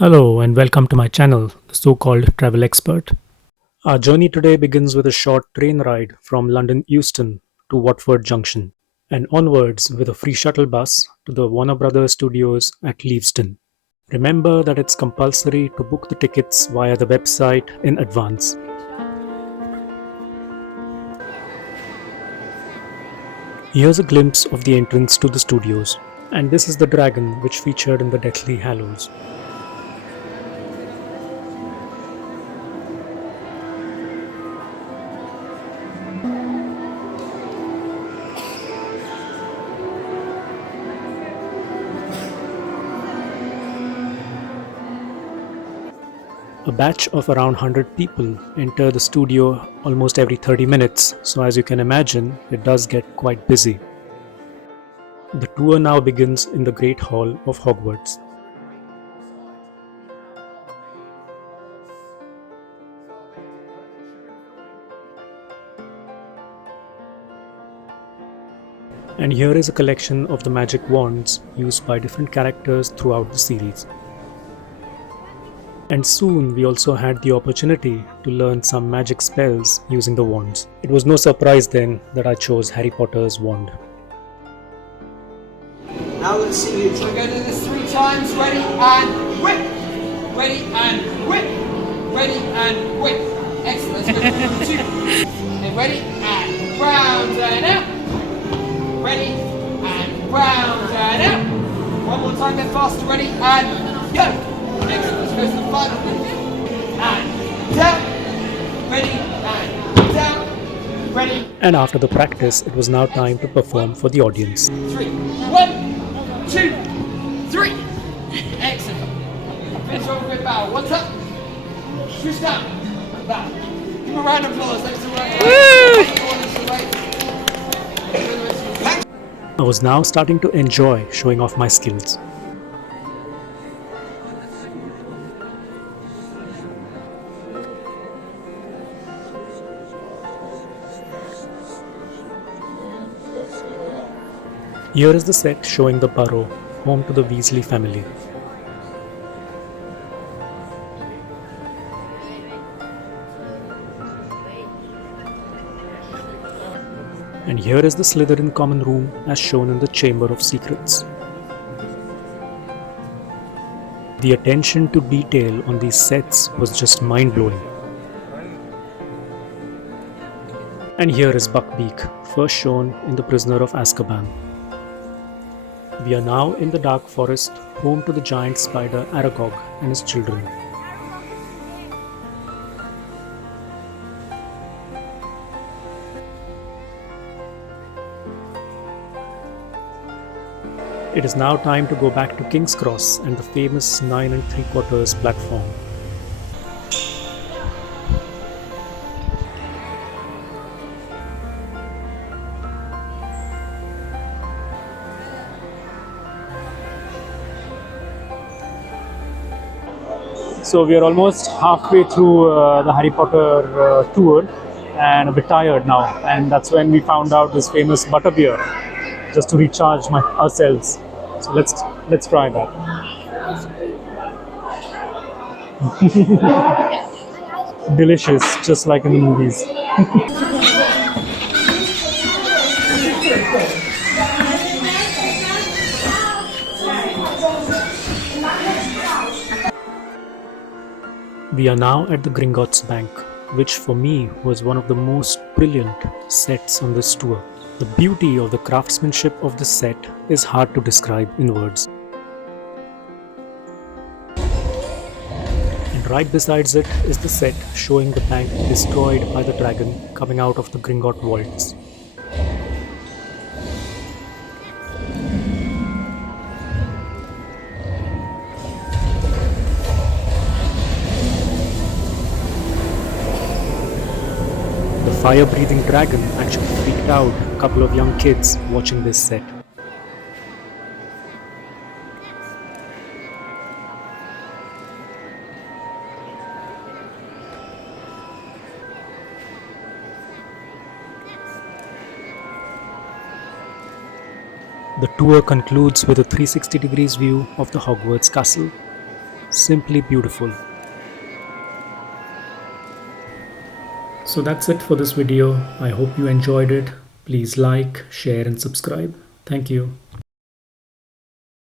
Hello and welcome to my channel, the so-called travel expert. Our journey today begins with a short train ride from London Euston to Watford Junction and onwards with a free shuttle bus to the Warner Brothers studios at Leavesden. Remember that it's compulsory to book the tickets via the website in advance. Here's a glimpse of the entrance to the studios, and this is the dragon which featured in the Deathly Hallows. A batch of around 100 people enter the studio almost every 30 minutes, so as you can imagine, it does get quite busy. The tour now begins in the Great Hall of Hogwarts. And here is a collection of the magic wands used by different characters throughout the series. And soon we also had the opportunity to learn some magic spells using the wands. It was no surprise then that I chose Harry Potter's wand. Now let's see you. So we're going to do this 3 times. Ready and whip. Ready and whip. Ready and whip. Excellent. Let's go. 2. And ready and round and out. Ready and round and out. One more time, then faster. Ready and go. Excellent. Let's go to the final. And down. Ready and down. Ready. And after the practice, it was now time to perform for the audience. 3. 1, 2, 3. Excellent. Finish over with bow. One up. Switch down. Bow. Give him a round of applause. Thanks to I was now starting to enjoy showing off my skills. Here is the set showing the Burrow, home to the Weasley family. And here is the Slytherin common room as shown in the Chamber of Secrets. The attention to detail on these sets was just mind-blowing. And here is Buckbeak, first shown in The Prisoner of Azkaban. We are now in the dark forest, home to the giant spider Aragog and his children. It is now time to go back to King's Cross and the famous 9 3/4 platform. So we are almost halfway through the Harry Potter tour and a bit tired now, and that's when we found out this famous butterbeer just to recharge ourselves. So let's try that. Delicious, just like in the movies. We are now at the Gringotts Bank, which for me was one of the most brilliant sets on this tour. The beauty of the craftsmanship of the set is hard to describe in words. And right besides it is the set showing the bank destroyed by the dragon coming out of the Gringotts vaults. The fire-breathing dragon actually freaked out a couple of young kids watching this set. The tour concludes with a 360 degrees view of the Hogwarts castle. Simply beautiful. So that's it for this video. I hope you enjoyed it. Please like, share, and subscribe. Thank you.